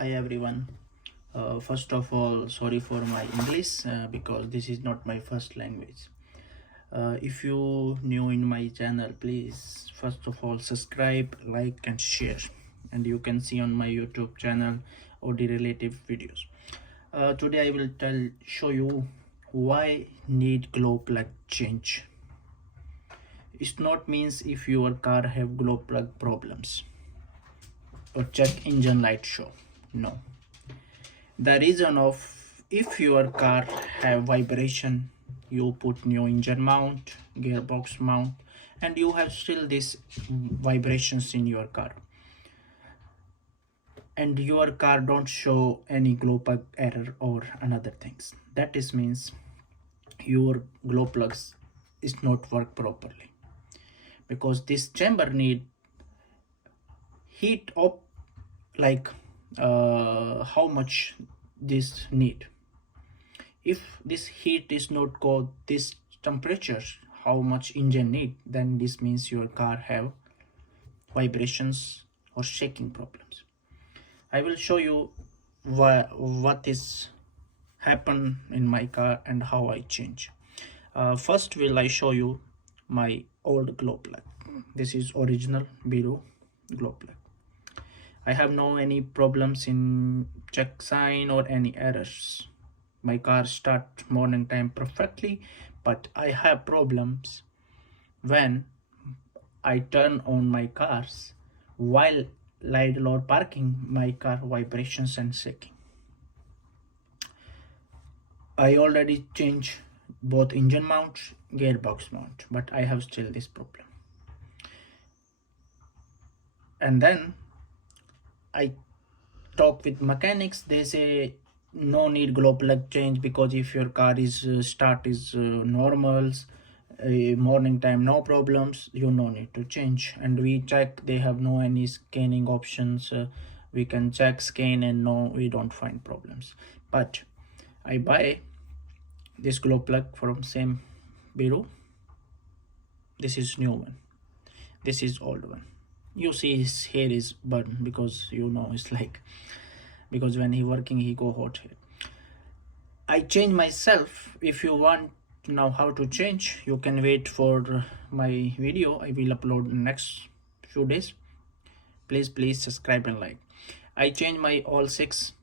Hi everyone. First of all, sorry for my English because this is not my first language. If you new in my channel, please first of all subscribe, like and share. And you can see on my YouTube channel Audi relative videos. Today I will show you why need glow plug change. It's not means if your car have glow plug problems or check engine light show. No, the reason of if your car have vibration, you put new engine mount, gearbox mount, and you have still these vibrations in your car, and your car don't show any glow plug error or another things. That is means your glow plugs is not work properly, because this chamber need heat up, like how much this need. If this heat is not go this temperature how much engine need, then this means your car have vibrations or shaking problems. I will show you what is happen in my car and how I change. First will I show you my old glow plug. This is original Biro glow plug. I have no any problems in check sign or any errors. My car start morning time perfectly, but I have problems when I turn on my cars while idle or parking. My car vibrations and shaking. I already changed both engine mount, gearbox mount, but I have still this problem. And then I talk with mechanics. They say no need glow plug change, because if your car is start is normals, morning time no problems, you no need to change. And we check, they have no any scanning options. We can check scan and no, we don't find problems. But I buy this glow plug from same bureau. This is new one, this is old one. You see his hair is burned because it's like, because when he working he go hot here. I change myself. If you want now how to change, you can wait for my video. I will upload next few days. Please subscribe and like. I change my all 6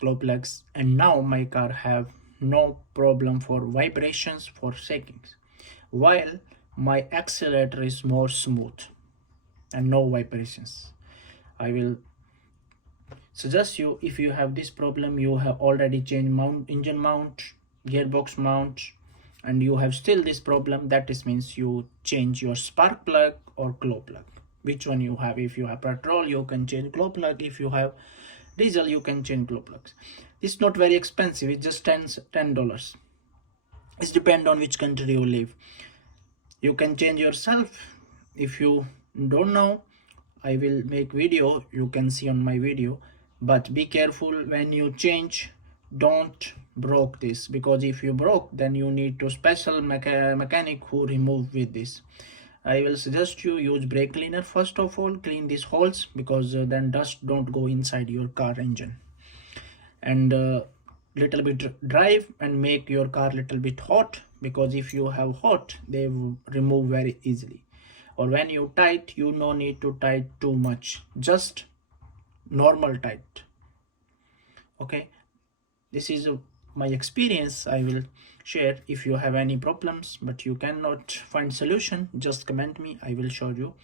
glow plugs, and now my car have no problem for vibrations, for shakings, while my accelerator is more smooth and no vibrations. I will suggest you, if you have this problem, you have already changed engine mount, gearbox mount, and you have still this problem, that is means you change your spark plug or glow plug. Which one you have? If you have petrol, you can change glow plug. If you have diesel, you can change glow plugs. It's not very expensive, it's just $10. It depends on which country you live. You can change yourself. If you don't know, I will make video, you can see on my video. But be careful when you change, don't broke this, because if you broke, then you need to special mechanic who remove with this. I will suggest you use brake cleaner. First of all, clean these holes, because then dust don't go inside your car engine. And little bit drive and make your car little bit hot, because if you have hot, they will remove very easily. Or when you tight, you no need to tight too much, just normal tight. Okay, this is my experience. I will share. If you have any problems but you cannot find solution, just comment me, I will show you.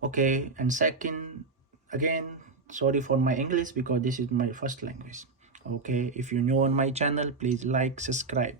Okay, and second, again, sorry for my English because this is my first language. Okay, if you're new on my channel, please like, subscribe.